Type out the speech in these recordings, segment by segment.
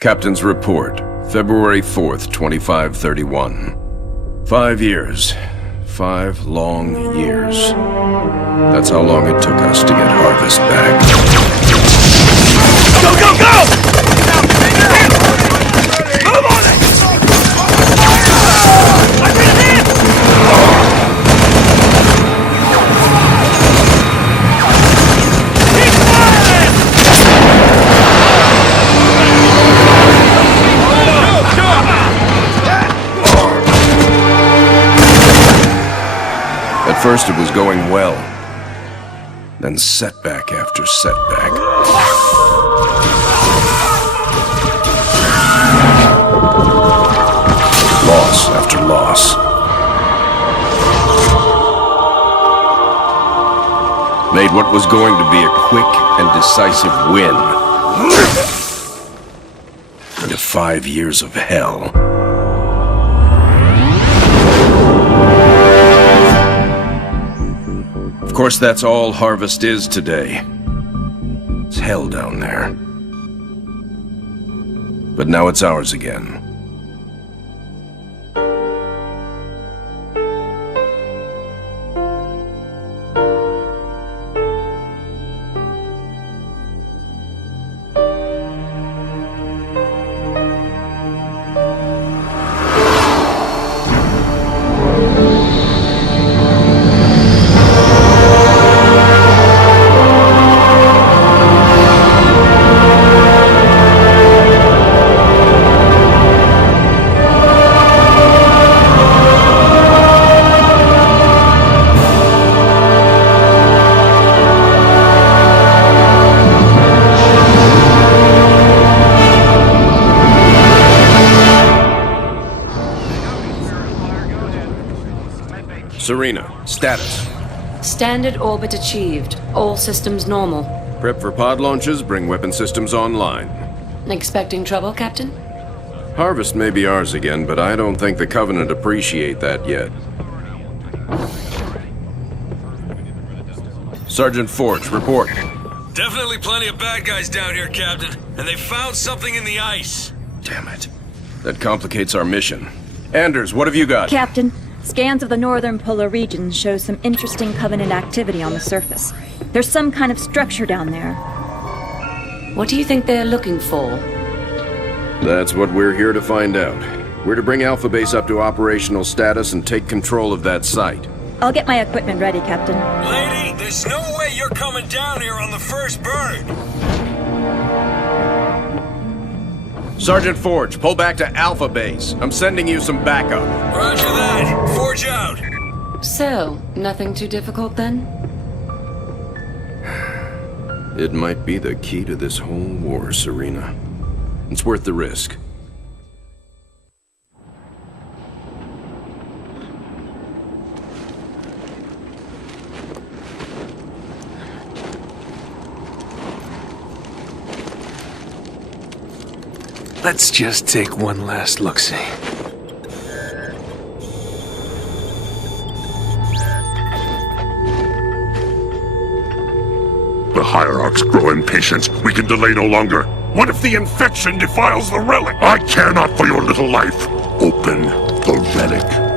Captain's report, February 4th, 2531. 5 years. 5 long years. That's how long it took us to get Harvest back. Go, go, go! Move on it! I'm in here! Keep firing! At first it was going well. Then setback after setback. Loss after loss. Made what was going to be a quick and decisive win into 5 years of hell. Of course, that's all Harvest is today. It's hell down there. But now it's ours again. Serena, status. Standard orbit achieved. All systems normal. Prep for pod launches, bring weapon systems online. Expecting trouble, Captain? Harvest may be ours again, but I don't think the Covenant appreciate that yet. Sergeant Forge, report. Definitely plenty of bad guys down here, Captain. And they found something in the ice. Damn it. That complicates our mission. Anders, what have you got? Captain, scans of the northern polar region show some interesting Covenant activity on the surface. There's some kind of structure down there. What do you think they're looking for? That's what we're here to find out. We're to bring Alpha Base up to operational status and take control of that site. I'll get my equipment ready, Captain. Lady, there's no way you're coming down here on the first bird. Sergeant Forge, pull back to Alpha Base. I'm sending you some backup. Roger that. Forge out. So, nothing too difficult then? It might be the key to this whole war, Serena. It's worth the risk. Let's just take one last look-see. The Hierarchs grow impatient. We can delay no longer. What if the infection defiles the relic? I care not for your little life. Open the relic.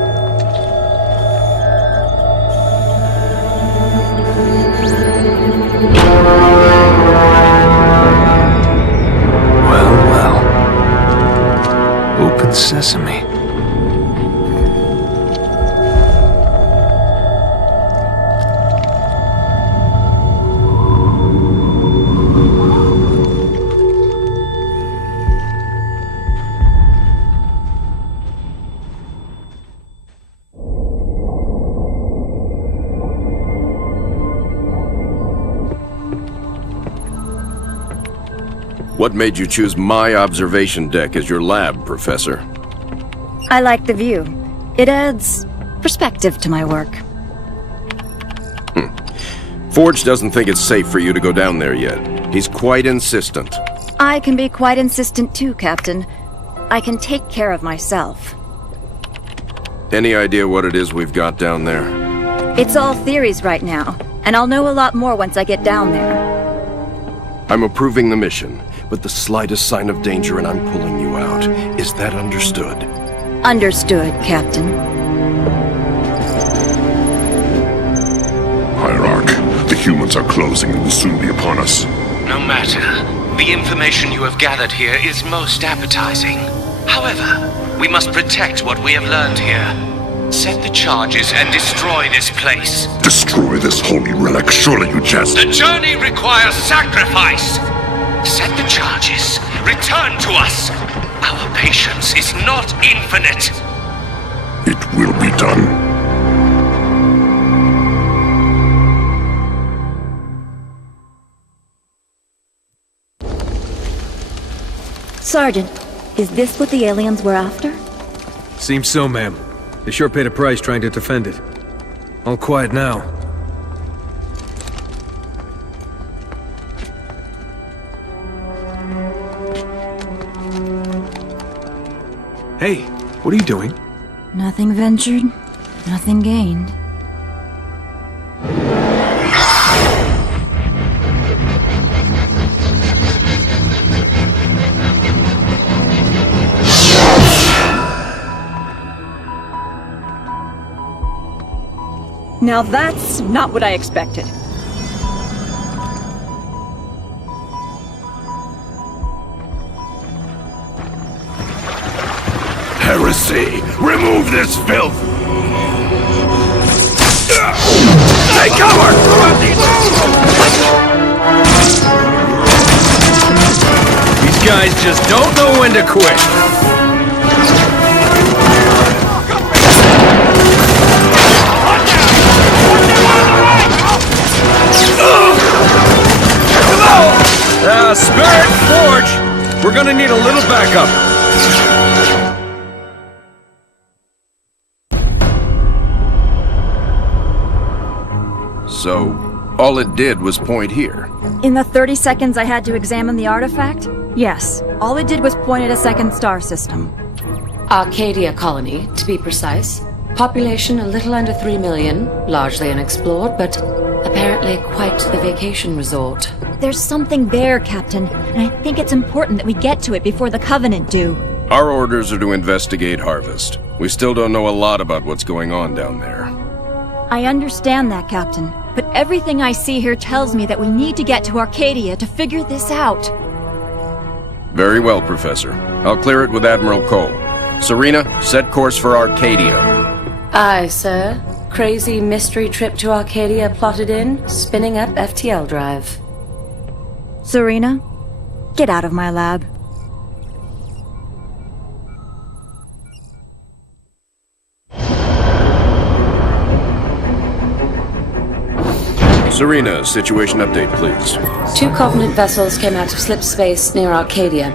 Open sesame. What made you choose my observation deck as your lab, Professor? I like the view. It adds perspective to my work. Forge doesn't think it's safe for you to go down there yet. He's quite insistent. I can be quite insistent too, Captain. I can take care of myself. Any idea what it is we've got down there? It's all theories right now, and I'll know a lot more once I get down there. I'm approving the mission, with the slightest sign of danger and I'm pulling you out. Is that understood? Understood, Captain. Hierarch, the humans are closing and will soon be upon us. No matter. The information you have gathered here is most appetizing. However, we must protect what we have learned here. Set the charges and destroy this place. Destroy this holy relic, surely you jest. The journey requires sacrifice. Set the charges. Return to us. Our patience is not infinite. It will be done. Sergeant, is this what the aliens were after? Seems so, ma'am. They sure paid a price trying to defend it. All quiet now. Hey, what are you doing? Nothing ventured, nothing gained. Now that's not what I expected. Heresy! Remove this filth! Take cover! These guys just don't know when to quit. Spirit Forge! We're gonna need a little backup. So, all it did was point here. In the 30 seconds I had to examine the artifact? Yes. All it did was point at a second star system. Arcadia colony, to be precise. Population a little under 3 million, largely unexplored, but apparently quite the vacation resort. There's something there, Captain, and I think it's important that we get to it before the Covenant do. Our orders are to investigate Harvest. We still don't know a lot about what's going on down there. I understand that, Captain, but everything I see here tells me that we need to get to Arcadia to figure this out. Very well, Professor. I'll clear it with Admiral Cole. Serena, set course for Arcadia. Aye, sir. Crazy mystery trip to Arcadia plotted in, spinning up FTL drive. Serena, get out of my lab. Serena, situation update, please. 2 Covenant vessels came out of slip space near Arcadia.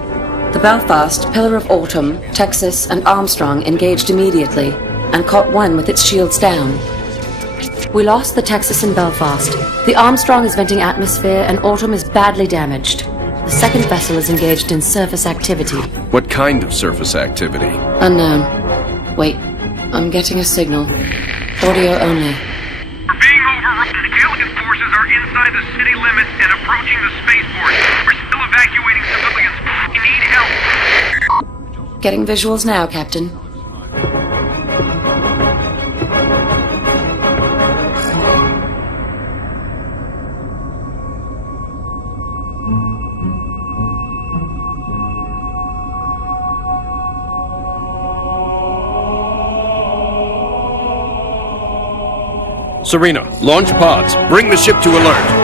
The Belfast, Pillar of Autumn, Texas, and Armstrong engaged immediately, and caught one with its shields down. We lost the Texas and Belfast. The Armstrong is venting atmosphere, and Autumn is badly damaged. The second vessel is engaged in surface activity. What kind of surface activity? Unknown. Wait, I'm getting a signal. Audio only. We're being overrun. Alien forces are inside the city limits and approaching the spaceport. We're still evacuating civilians. We need help. Getting visuals now, Captain. Serena, launch pods. Bring the ship to alert.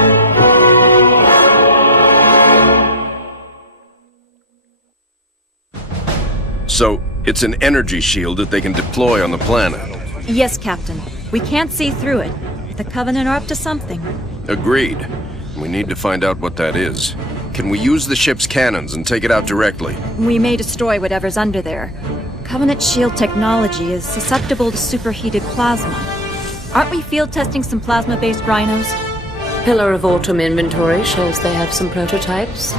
So, it's an energy shield that they can deploy on the planet. Yes, Captain. We can't see through it. The Covenant are up to something. Agreed. We need to find out what that is. Can we use the ship's cannons and take it out directly? We may destroy whatever's under there. Covenant shield technology is susceptible to superheated plasma. Aren't we field testing some plasma-based rhinos? Pillar of Autumn inventory shows they have some prototypes.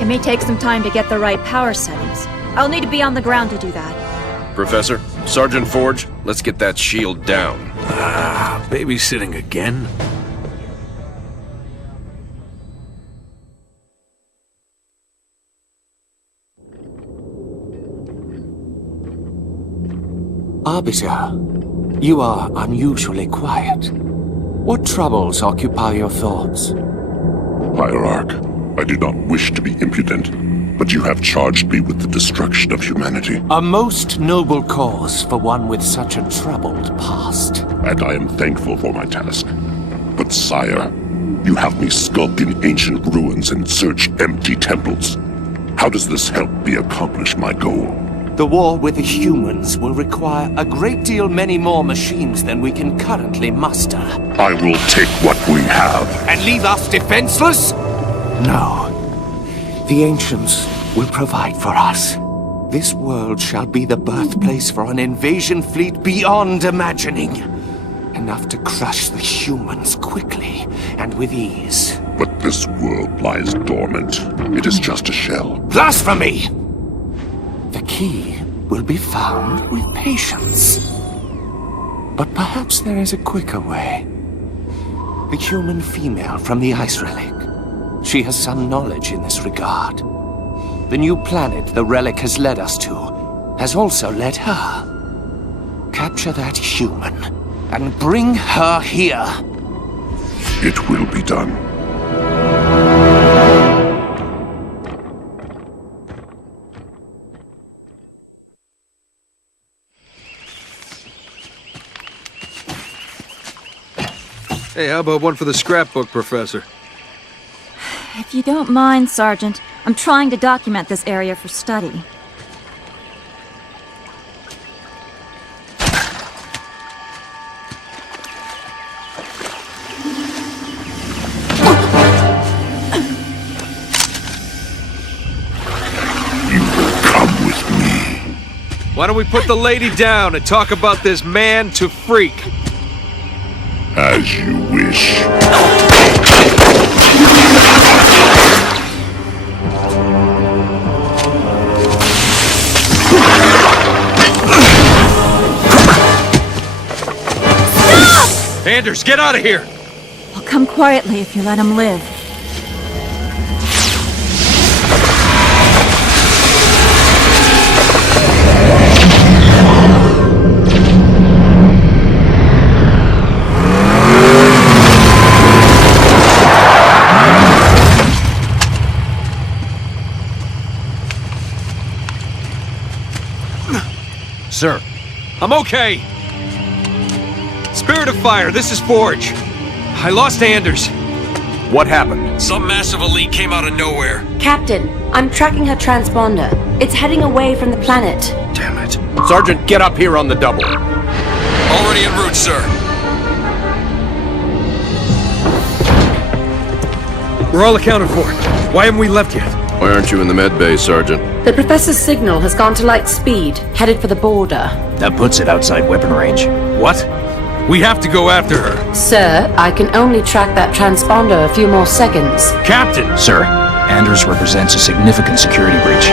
It may take some time to get the right power settings. I'll need to be on the ground to do that. Professor, Sergeant Forge, let's get that shield down. Babysitting again? Arbiter, you are unusually quiet. What troubles occupy your thoughts? Hierarch, I do not wish to be impudent, but you have charged me with the destruction of humanity. A most noble cause for one with such a troubled past. And I am thankful for my task. But sire, you have me skulk in ancient ruins and search empty temples. How does this help me accomplish my goal? The war with the humans will require a great deal many more machines than we can currently muster. I will take what we have. And leave us defenseless? No. The ancients will provide for us. This world shall be the birthplace for an invasion fleet beyond imagining. Enough to crush the humans quickly and with ease. But this world lies dormant. It is just a shell. Blasphemy! The key will be found with patience. But perhaps there is a quicker way. The human female from the Ice Relic. She has some knowledge in this regard. The new planet the relic has led us to has also led her. Capture that human and bring her here. It will be done. Hey, how about one for the scrapbook, Professor? If you don't mind, Sergeant, I'm trying to document this area for study. Why don't we put the lady down and talk about this man to freak? As you wish. Stop! Anders, get out of here! I'll come quietly if you let him live. Sir. I'm okay. Spirit of Fire, this is Forge. I lost Anders. What happened? Some massive elite came out of nowhere. Captain, I'm tracking her transponder. It's heading away from the planet. Damn it. Sergeant, get up here on the double. Already en route, sir. We're all accounted for. Why haven't we left yet? Why aren't you in the med bay, Sergeant? The Professor's signal has gone to light speed, headed for the border. That puts it outside weapon range. What? We have to go after her. Sir, I can only track that transponder a few more seconds. Captain! Sir, Anders represents a significant security breach.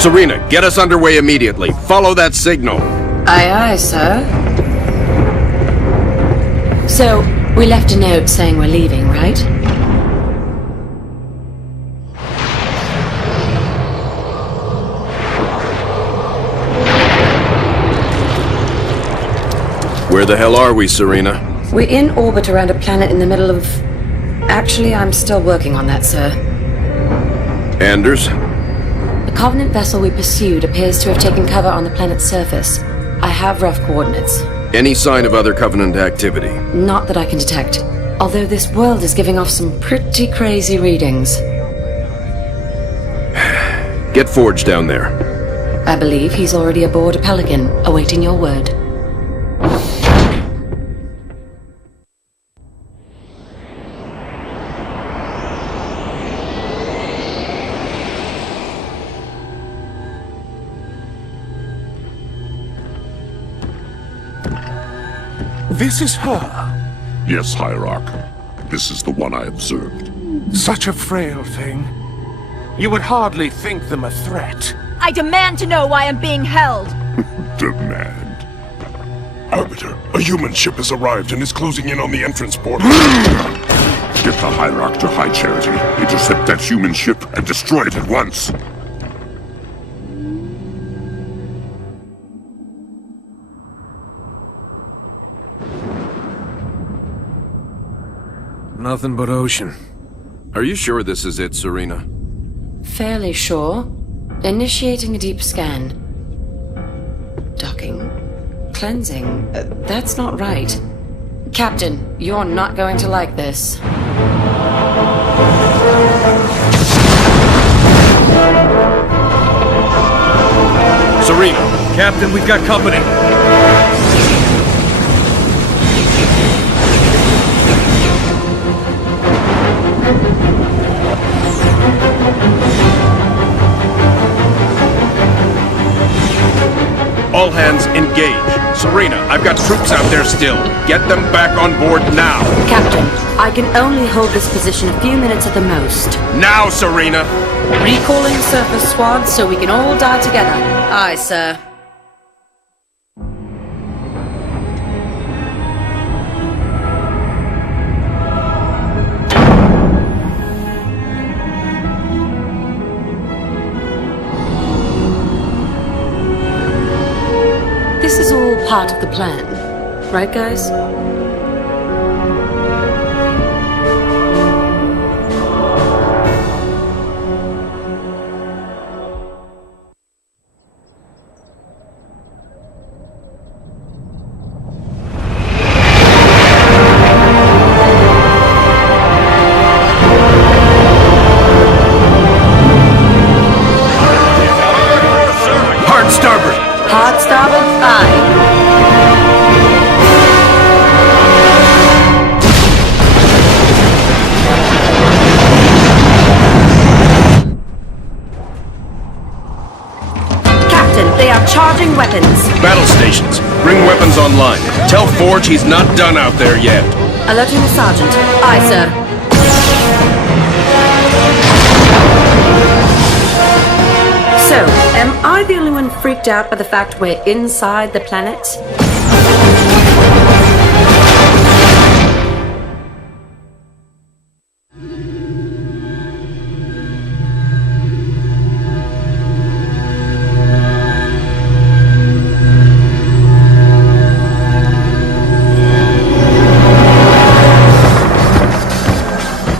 Serena, get us underway immediately. Follow that signal. Aye, aye, sir. So, we left a note saying we're leaving, right? Where the hell are we, Serena? We're in orbit around a planet in the middle of... Actually, I'm still working on that, sir. Anders? The Covenant vessel we pursued appears to have taken cover on the planet's surface. I have rough coordinates. Any sign of other Covenant activity? Not that I can detect. Although this world is giving off some pretty crazy readings. Get Forge down there. I believe he's already aboard a Pelican, awaiting your word. This is her? Yes, Hierarch. This is the one I observed. Such a frail thing. You would hardly think them a threat. I demand to know why I'm being held! Demand. Arbiter, a human ship has arrived and is closing in on the entrance portal. Get the Hierarch to High Charity, intercept that human ship, and destroy it at once. Nothing but ocean. Are you sure this is it, Serena? Fairly sure. Initiating a deep scan. Docking. Cleansing. That's not right. Captain, you're not going to like this. Serena! Captain, we've got company. All hands engage. Serena, I've got troops out there still. Get them back on board now. Captain, I can only hold this position a few minutes at the most. Now, Serena! Recalling surface squads so we can all die together. Aye, sir. This is all part of the plan, right, guys? Hard starboard! Hard starboard, aye. Captain, they are charging weapons. Battle stations, bring weapons online. Tell Forge he's not done out there yet. Alerting the sergeant. Aye, sir. So, am I the only one freaked out by the fact we're inside the planet?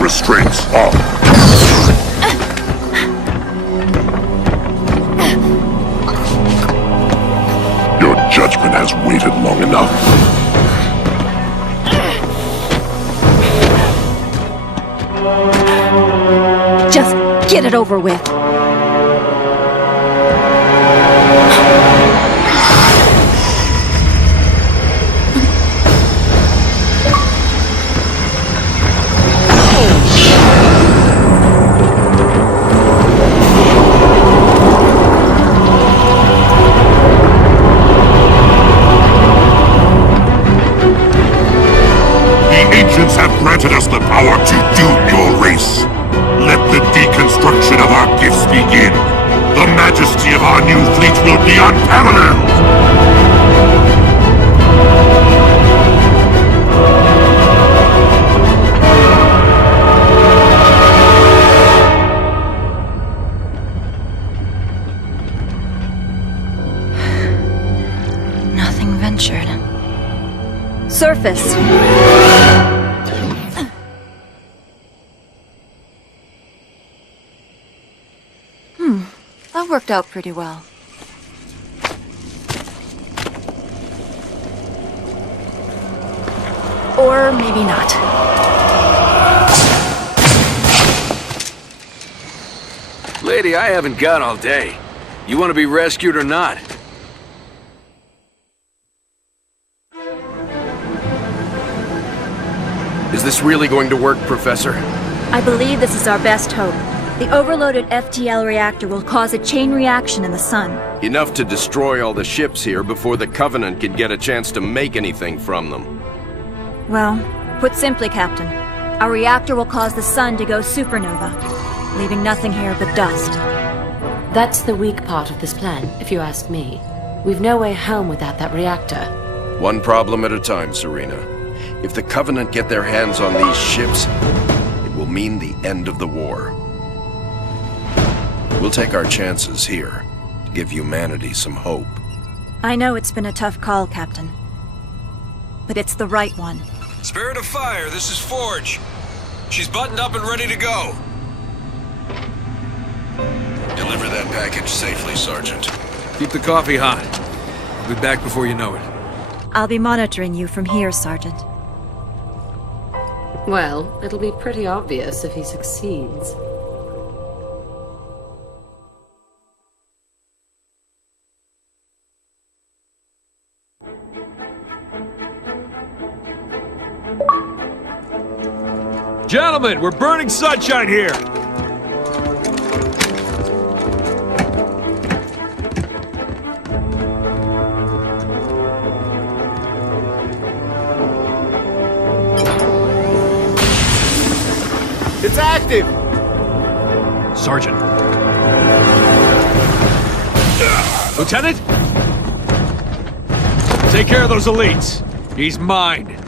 Restraints off. Your judgment has waited long enough. Just get it over with. The ancients have granted us the power to doom your race. Let the deconstruction of our gifts begin. The majesty of our new fleet will be unparalleled. Nothing ventured. Surface. That worked out pretty well. Or maybe not. Lady, I haven't got all day. You want to be rescued or not? Is this really going to work, Professor? I believe this is our best hope. The overloaded FTL reactor will cause a chain reaction in the sun. Enough to destroy all the ships here before the Covenant can get a chance to make anything from them. Well, put simply, Captain, our reactor will cause the sun to go supernova, leaving nothing here but dust. That's the weak part of this plan, if you ask me. We've no way home without that reactor. One problem at a time, Serena. If the Covenant get their hands on these ships, it will mean the end of the war. We'll take our chances here, to give humanity some hope. I know it's been a tough call, Captain. But it's the right one. Spirit of Fire, this is Forge. She's buttoned up and ready to go. Deliver that package safely, Sergeant. Keep the coffee hot. I'll be back before you know it. I'll be monitoring you from here, Sergeant. Well, it'll be pretty obvious if he succeeds. Gentlemen, we're burning sunshine here! It's active! Sergeant. Lieutenant? Take care of those elites. He's mine.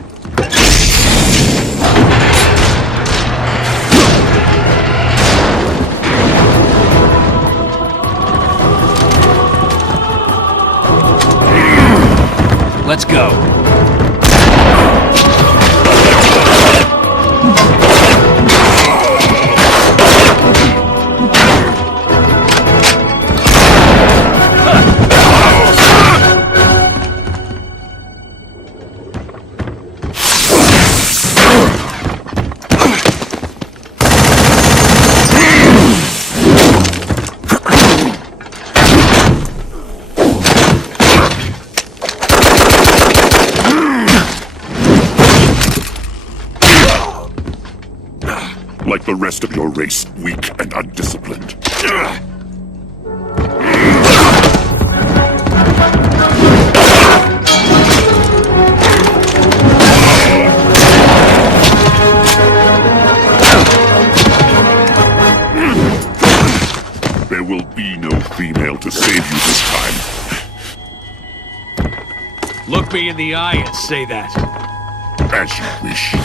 Let's go. Like the rest of your race, weak and undisciplined. There will be no female to save you this time. Look me in the eye and say that. As you wish.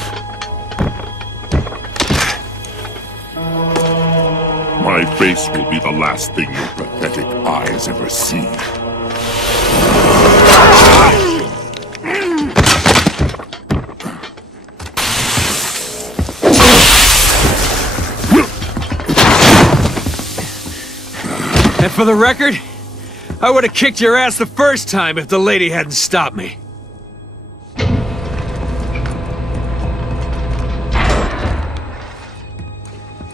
My face will be the last thing your pathetic eyes ever see. And for the record, I would have kicked your ass the first time if the lady hadn't stopped me.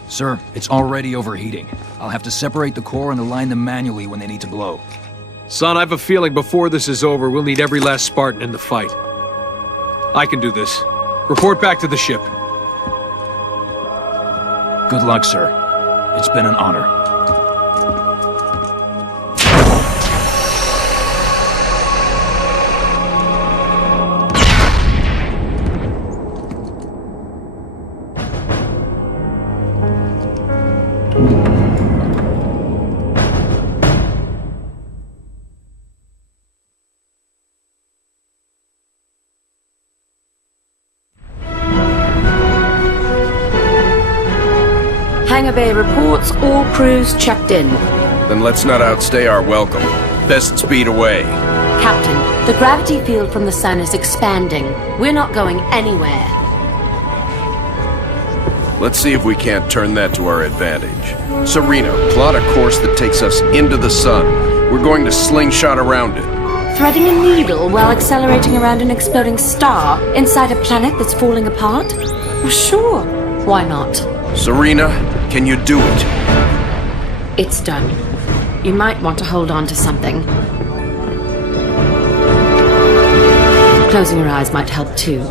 Sir, it's already overheating. I'll have to separate the core and align them manually when they need to blow. Son, I have a feeling before this is over, we'll need every last Spartan in the fight. I can do this. Report back to the ship. Good luck, sir. It's been an honor. Hangar Bay reports all crews checked in. Then let's not outstay our welcome. Best speed away. Captain, the gravity field from the sun is expanding. We're not going anywhere. Let's see if we can't turn that to our advantage. Serena, plot a course that takes us into the sun. We're going to slingshot around it. Threading a needle while accelerating around an exploding star inside a planet that's falling apart? Well, sure. Why not? Serena, can you do it? It's done. You might want to hold on to something. Closing your eyes might help too.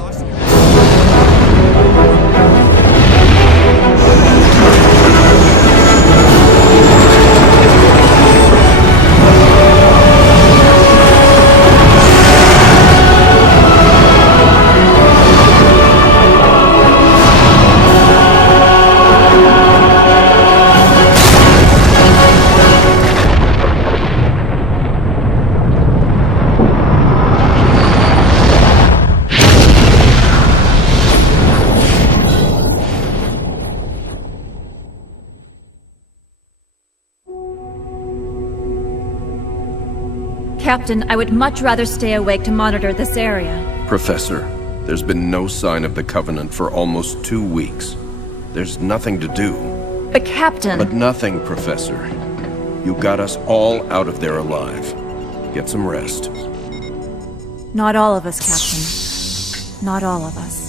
Captain, I would much rather stay awake to monitor this area. Professor, there's been no sign of the Covenant for almost 2 weeks. There's nothing to do. But Captain... But nothing, Professor. You got us all out of there alive. Get some rest. Not all of us, Captain. Not all of us.